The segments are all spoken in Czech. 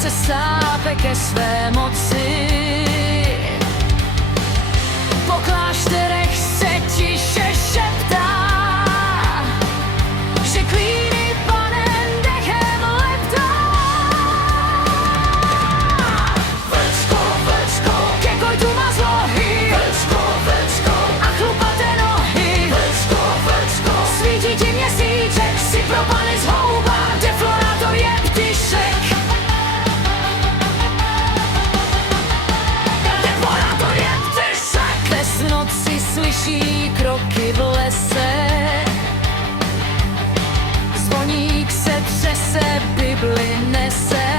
se sápe ke své moci. Po klášterech se tiše šeptá, že klíny panen dechem leptá. Vlčko, ke kojtu má zlohy, vlčko, a chlupaté nohy. Vlčko, svítí ti měsíček, si propaný zhouba, deflorátor je ptyšek. Deflorátor je ptyšek. Bez noci slyší kroky v lese, zvoník se třese, Bibli nese.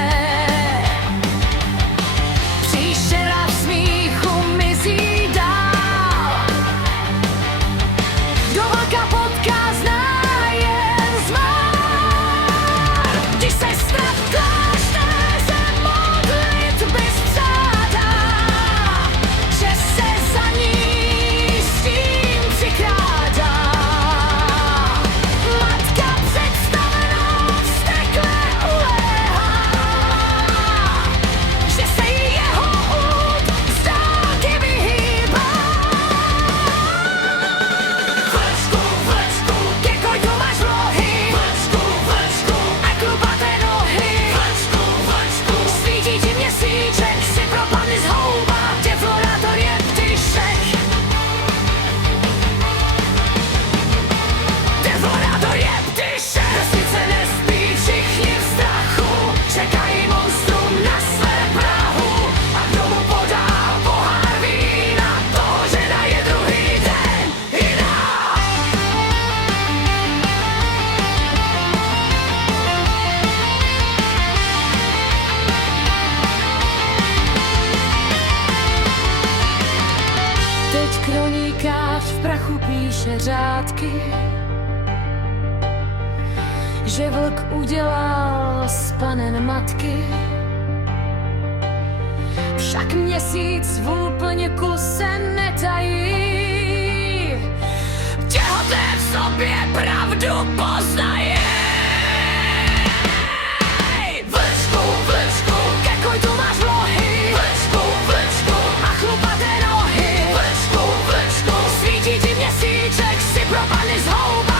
Příšera v smíchu mizí dál, kdo vlka potká, zná jen zmar. Když se strach klášter modlitby spřátá, že se za ní s tím přikrádá. Matka představenou vztekle uléhá, že se jí jeho úd z dálky vyhýbá. Vlčku, ke kojtu máš rohy, vlčku, a chlupaté nohy. Vlčku, svítí ti měsíček, si propadli zhouba, deflorátor je ptyšek. Deflorátor je ptyšek. Vesnice nespí, všichni v strachu, čekají monstrum na své prahu. A kdo mu podá pohár vína, to žena je druhý den jiná. Teď kronikář v prachu píše řádky, že vlk udělal s panem matky. Však měsíc v úplňku se netají, těhotné v sobě pravdu poznají. Vlčku, ke kojtu máš vlohy, vlčku, a chlupaté nohy. Vlčku, svítí ti měsíček, si propadli zhouba,